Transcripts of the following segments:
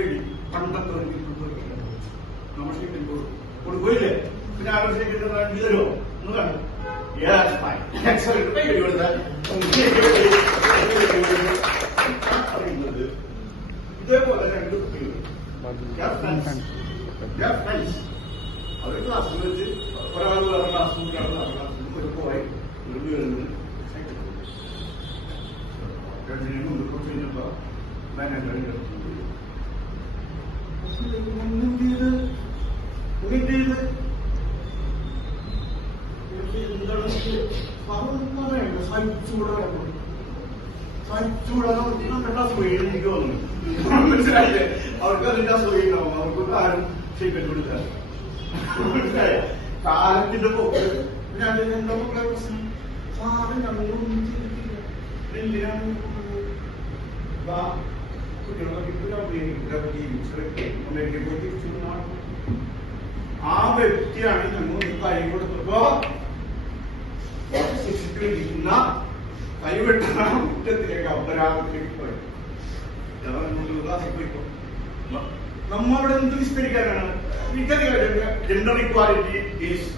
പേടി പണ്ടത്തെ ക്ഷീണിക്കും കൊടുക്കില്ലേ പിന്നെ ആരും ക്ഷീണിക്കുന്ന ഒന്ന് കണ്ടു. അറിയുന്നത് ഇതേപോലെ രണ്ട് കുട്ടികൾ. അവർ ക്ലാസ്സിൽ വെച്ച് ഒരാൾ വേറെ ക്ലാസ്സും ഒരാൾ വേറെ ക്ലാസ്സും ഒരു പോയി. ഒരു വീഴുന്നു രണ്ടിനും കുറച്ച് കഴിഞ്ഞപ്പോ മാനേജർ മനസ്സിലായില്ലേ അവർക്ക് അതിന്റെ അസുഖം ഉണ്ടാവും ആരും കൊടുക്കാൻ മനസ്സിലായ കാലത്തിന്റെ പോക്ക് ഞാൻ എന്താ മക്കളെ പ്രശ്നം സാറ് ആ വ്യക്തിയാണ് ഞങ്ങൾ കൈ കൊടുത്തപ്പോ ശിക്ഷിക്കുന്ന കൈവെട്ടുന്ന കുറ്റത്തിലേക്ക് അപരാധത്തിലേക്ക് പോയി പോയിക്കോ നമ്മവിടെ എന്ത് വിസ്തരിക്കാനാണ് gender equality is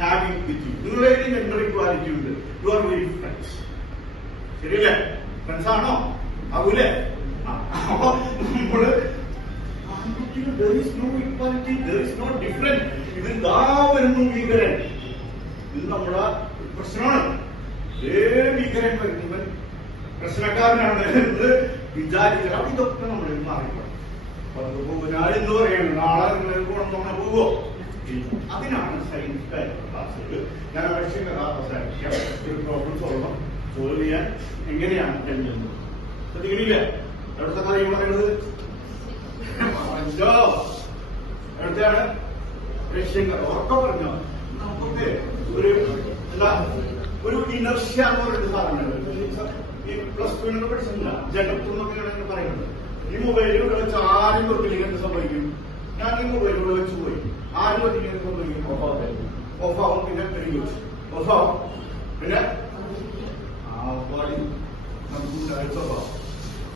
having with you നിങ്ങളുടെ ജെൻഡർ ഇക്വാലിറ്റി ഉണ്ട് യു ആർ വെരി ഫ്രണ്ട്സ് ശരിയല്ലേ ഫ്രണ്ട്സ് ആണോ ആവൂലേ അപ്പൊ നമ്മൾ. ഇത് ദാ വരുന്നു ഭീകരൻ. ഇത് നമ്മുടെ പ്രശ്നമാണ്. ഏ ഭീകരൻ വരുന്നവൻ പ്രശ്നക്കാരനാണ്. എന്ന് വിചാരിച്ചാൽ ഇതൊക്കെ നമ്മൾ മാറിക്കണം ഞാൻ എന്ന് പറയുന്നത് നാളെ നിങ്ങൾ ഗുണം തോന്നാൻ പോവോ അതിനാണ് സയൻസ് ക്ലാസ്സുകൾ ഞാൻ ആവശ്യം അവസാനിക്കാം ഒരു പ്രോബ്ലം സോൾവ് സോൾവ് ചെയ്യാൻ എങ്ങനെയാണ് ശ്രദ്ധിക്കണില്ല എവിടുത്തെ കാര്യം പറയുന്നത് എവിടുത്തെയാണ്? ലക്ഷ്യങ്ങൾ ഉറക്കം പറഞ്ഞോ നമുക്ക് ഒരു എന്താ ഒരു ഇനർഷ്യ എന്ന് പറയുന്ന സാധനങ്ങൾ ഈ പ്ലസ് ടുവിനൊക്കെ പഠിച്ചില്ല എന്നൊക്കെയാണ് ഇങ്ങനെ പറയുന്നത്. ഈ മൊബൈലിൽ ഇവിടെ ആരും തൊട്ടില്ലെങ്കിൽ എന്ത് സംഭവിക്കും? ഞാൻ ഈ മൊബൈൽ ഇവിടെ പോയി. ആരും എന്ത് സംഭവിക്കും? ഓഫാവും. ഓഫാവും പിന്നെ പെരുകി ഓഫാവും. പിന്നെ? ആ പാടി നമുക്ക് സ്വഭാവം.